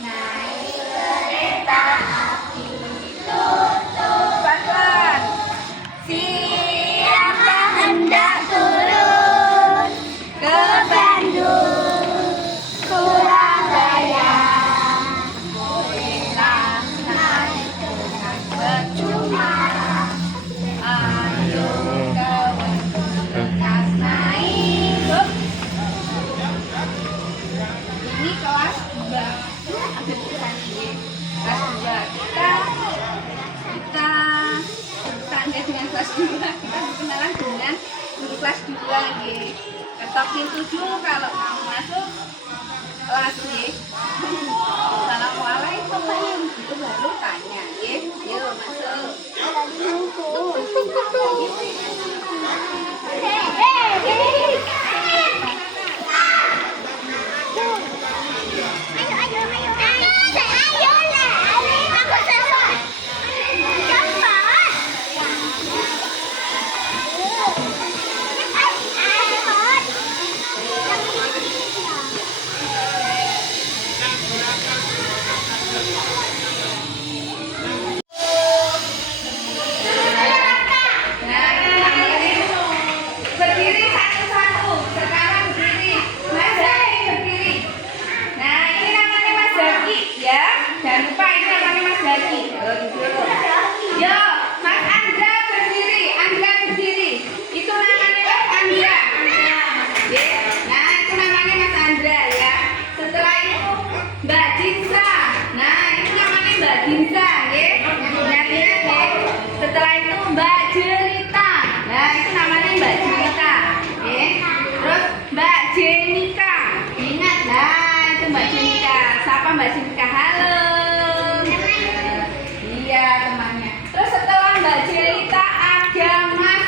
naik kereta api. Pelan-pelan. Siapa hendak turun ke Bandung, Surabaya? Bolehlah naik dengan percuma. Ayo kawan bekas naik. Ini kelas 2. Ada tulisan ini. Kelas 2. Kita tanda dengan kelas 2. Kita berkenalan dengan guru kelas 2 nggih. Ketok pintu dulu kalau mau masuk kelas nggih. Assalamualaikum. Itu baru tanya nggih. Yuk masuk. Berdiri satu-satu. Sekarang berdiri. Mas Zaki berdiri. Nah, ini namanya Mas Zaki ya. Jangan lupa ini namanya Mas Zaki. Yo, Mas Andra berdiri. Andra berdiri. Itu namanya Mas Andra. Ya. Nah, itu namanya Mas Andra ya. Setelah itu Mbak Dinsa. Nah, itu namanya Mbak Dinsa ya. Ingat-ingat ya. Setelah itu Mbak Jelita. Nah, itu namanya Mbak Jelita. Terus Mbak Jenika. Ingat, nah itu Mbak Jenika. Siapa Mbak Jenika? Halo. Iya, temannya. Terus setelah Mbak Jelita ada Mas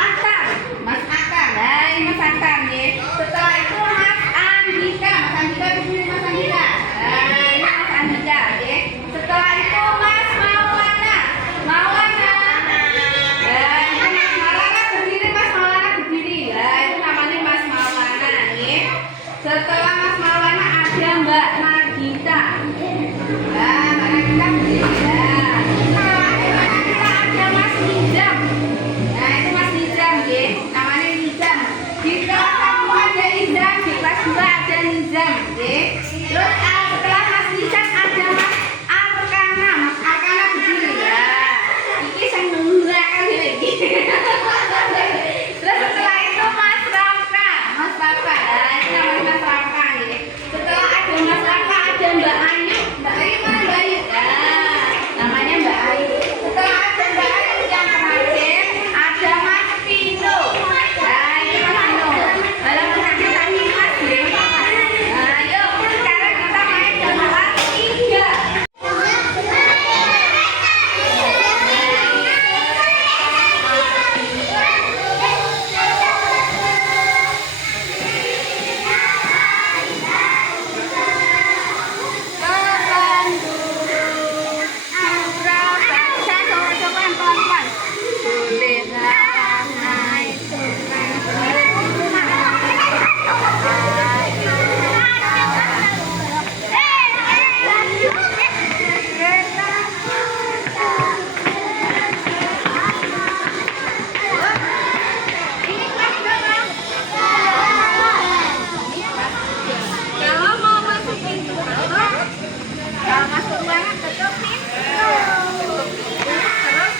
Akang. Mas Akang. Nah, ini Mas Akang ya. Setelah itu Mas Andika. Mas Andika berdiri, Mas Andika. Nah, ini Mas Andika ya. Setelah itu Mas Maulana. Maulana. Nah, itu Mas Maulana berdiri, Mas Maulana berdiri. Nah, itu namanya Mas Maulana ya. Setelah Mas Maulana ada Mbak Nagita. Nah, Mbak Nagita berdiri. Nah, Mbak Nagita ada Mas Nizam. Nah, itu Mas Nizam ya. Namanya Nizam. Di kelas 1 ada Nizam, di kelas 2 ada Nizam ya. Terus setelah Mas Nizam ada Mas Arkana. Mas Arkana berdiri ya. Iki sing nungguakan iki. Terus setelah itu Mas Raka. Mas Raka. Nah, ini namanya Mas Raka ya. Setelah ada Mas Raka ada Mbak Ayu. Mbak Ayu mana Mbak Ayu? Nah, namanya Mbak Ayu. Setelah ada Mbak Ayu yang terakhir ada Mas Pino. Nah, ini Mas Pino. Dalam mengajar tadi Mas ya. Nah, yuk sekarang kita main ke kelas 3. Kalau mau masuk pintu tutup, kalau masuk ruangan tutup pintu. Terus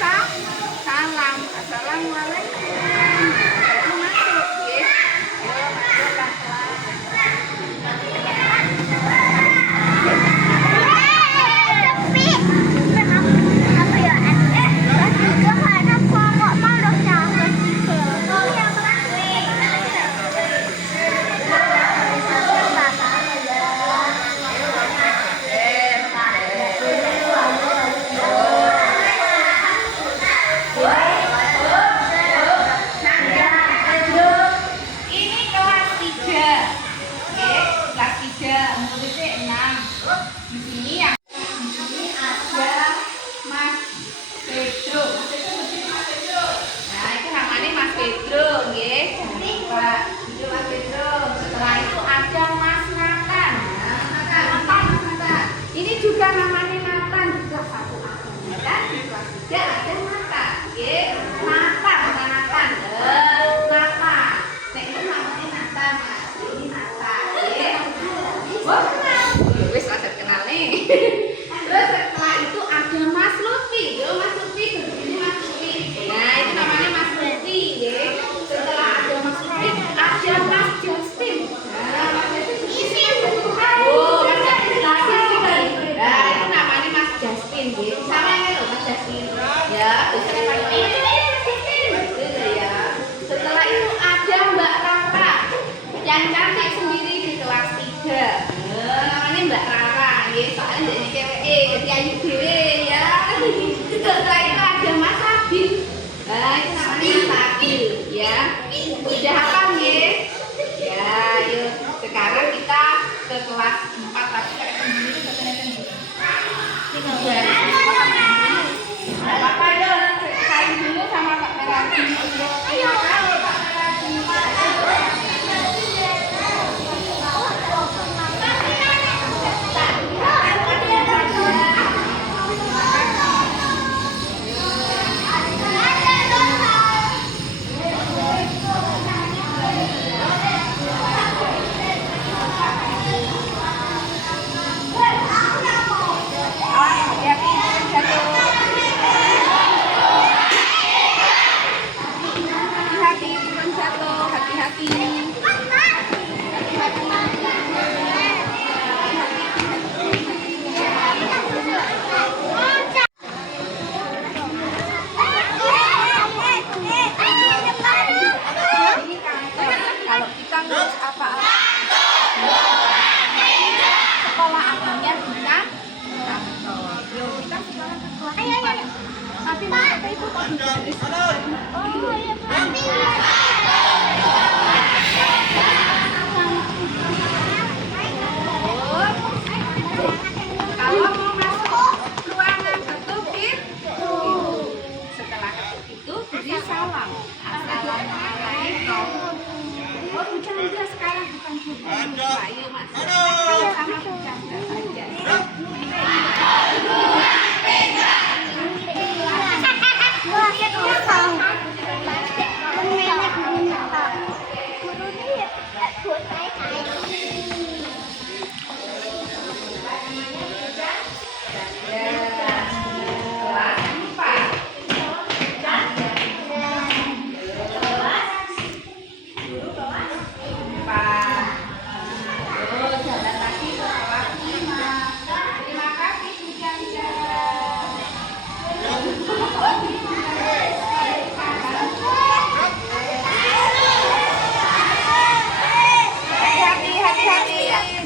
salam, assalamualaikum. Baru masuk, ya. Yuk masuk pelan-pelan. Ini kelas 3. Oke, kelas 3 muridnya 6. Di sini ya. Di sini ada Mas Pedro. Mas Pedro. Nah, itu namanya Mas Pedro, nggih. Jangan lupa. Itu Mas Pedro. Setelah itu ada Mas Nathan. Nah, Nathan. kelas 4 tapi kayak sendiri itu katanya sendiri. Tiga hari. Nggak apa-apa dong, saling dulu sama Pak Melati. Ayo, Pak Melati. Kalau kita ngurus apa-apa sekolah anunya di kantor. Yo, kita sekarang ke kelas 4. Tapi mereka itu kok dari oh iya kalau mau masuk ruangan ketuk itu setelah ketuk itu beri salam. Assalamualaikum. Oh, bercanda sekarang bukan bercanda. Ayo masuk. Ayo sama bercanda saja.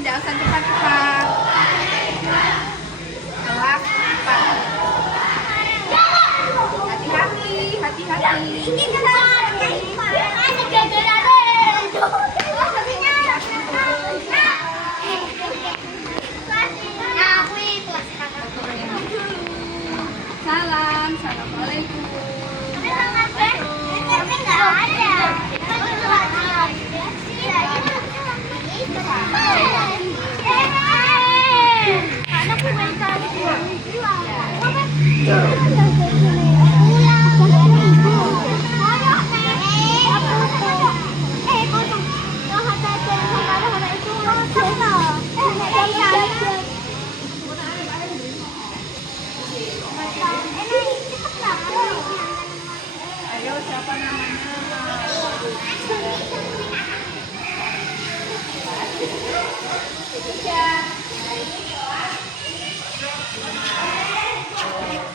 Jangan cepat-cepat. Kelas 4. Hati-hati. Salam. Assalamualaikum. Ayo, siapa namanya?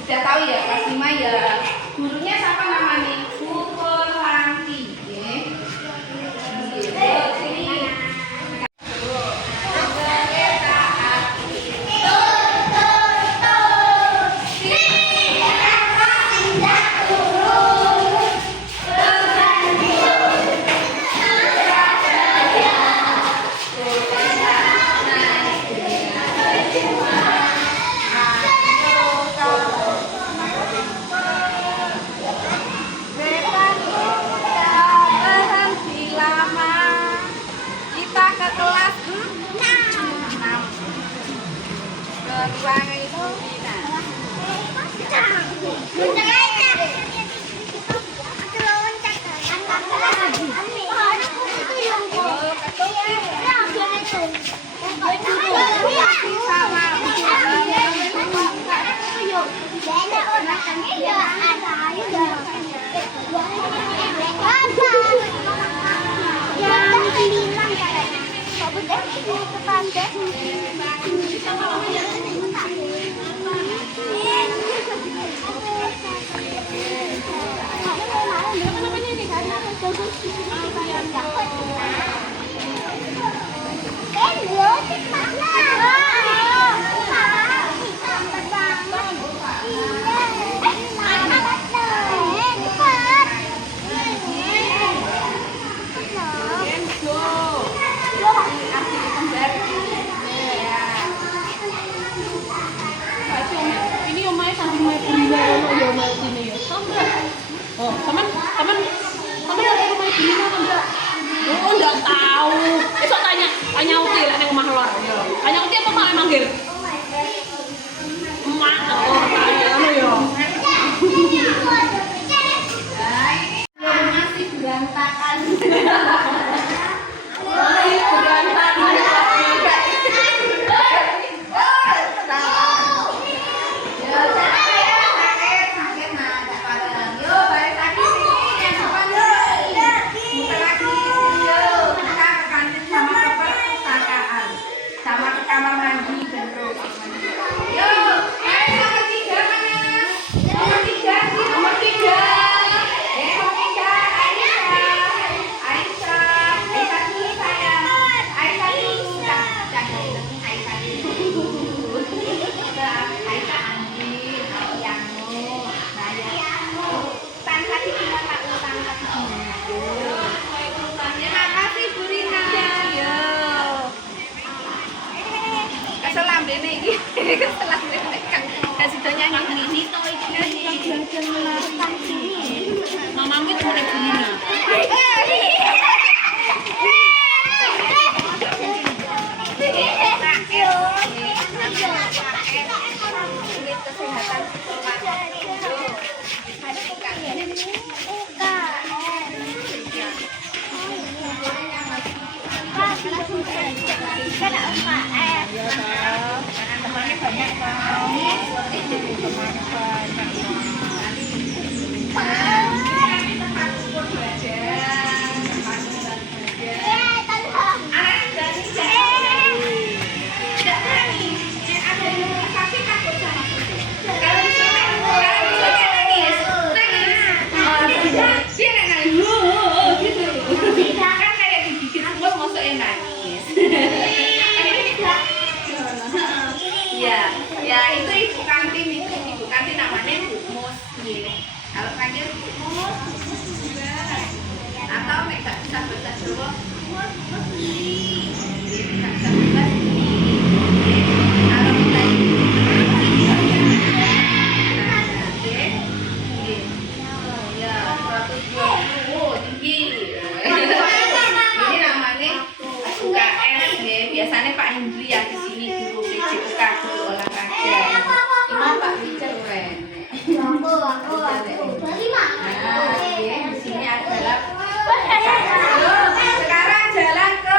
Sudah tahu ya, kelas 5 ya. Gurunya siapa namanya? Bu Perlanti. Ruangan itu manggil. Emak, oh, ngono ya. Masih berantakan. Mamamu itu udah bunyi. Ya itu ibu kantin namanya Bu Mus. Kalau panggil Bu Mus juga. Atau nek gak bisa bahasa Jawa Mus gak bisa bahasa kalau kita ya 120 tinggi. Ini namanya UKS ya. Biasanya Pak Hendri ya di sini guru PJUK guru olahraga. Ini Pak Richard Ren. Di sini adalah sekarang jalan ke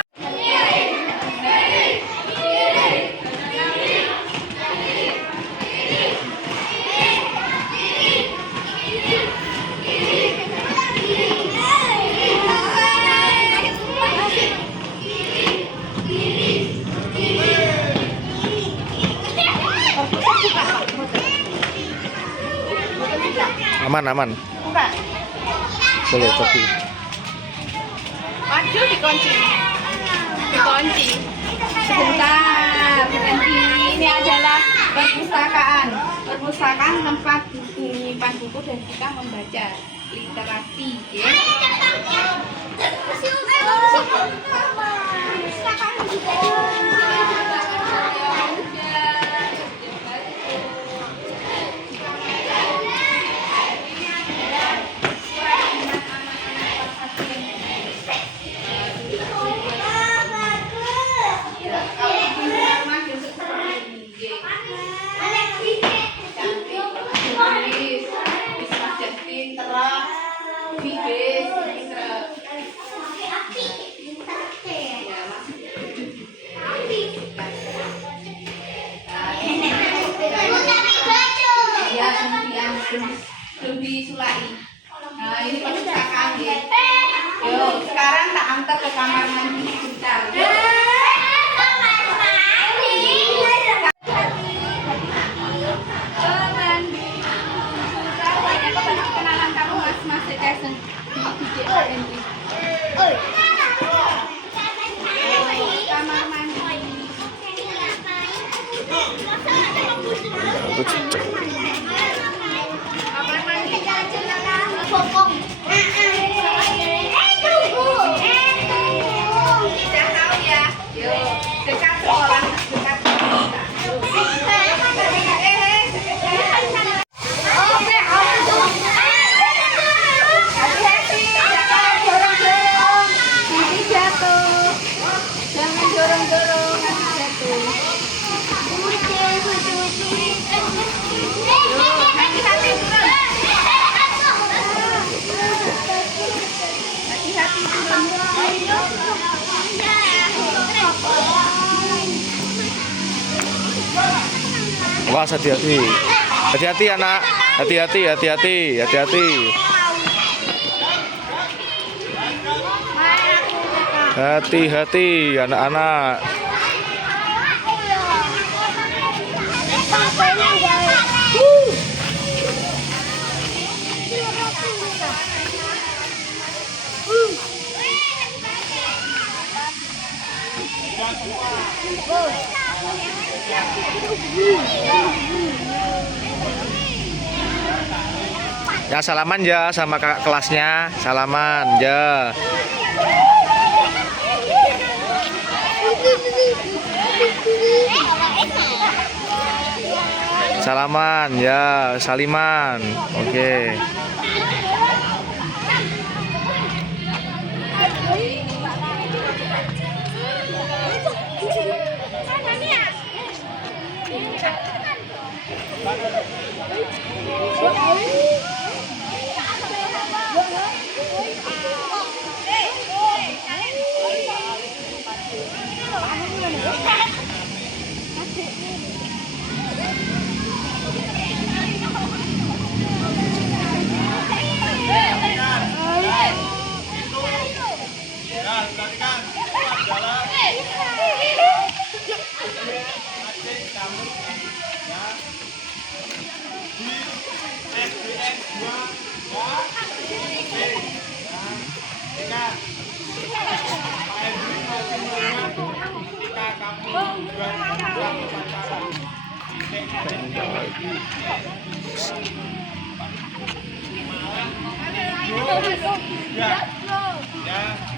aman. enggak. Boleh tapi. Aduh dikunci. Sebentar. Ini adalah perpustakaan. Perpustakaan tempat menyimpan buku dan kita membaca literasi. Ya. Belum disulai. Nah ini perpustakaan ya. Yo sekarang tak antar ke kamar mandi sebentar. Kenalan kamu mas Jason di kamar mandi. Awas, hati-hati. Hati-hati anak. Hati-hati, hati-hati, hati-hati. Hati-hati anak-anak. Ya salaman ya sama kakak kelasnya. Salaman ya. Salaman ya, saliman. Oke.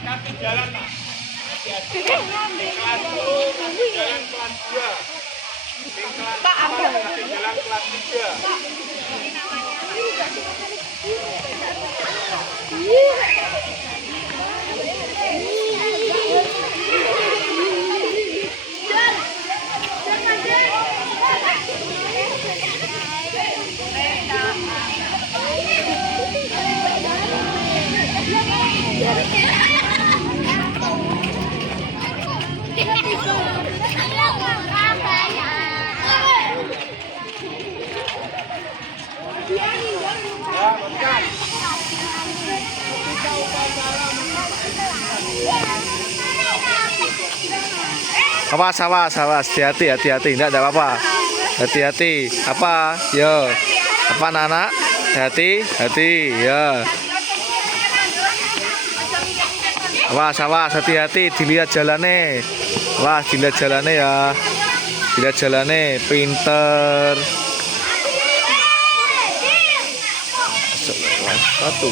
Kaki jalan Pak. Kelas 10, kaki jalan kelas 2. Pak, kaki jalan kelas 3. Awas, awas, awas. Hati-hati, hati-hati. Enggak ada apa-apa. Hati-hati. Apa? Yo. Apa anak-anak? Hati, hati. Ya. Awas, awas. Hati-hati. Dilihat jalannya. Wah, dilihat jalannya ya. Dilihat jalannya. Pinter. Satu.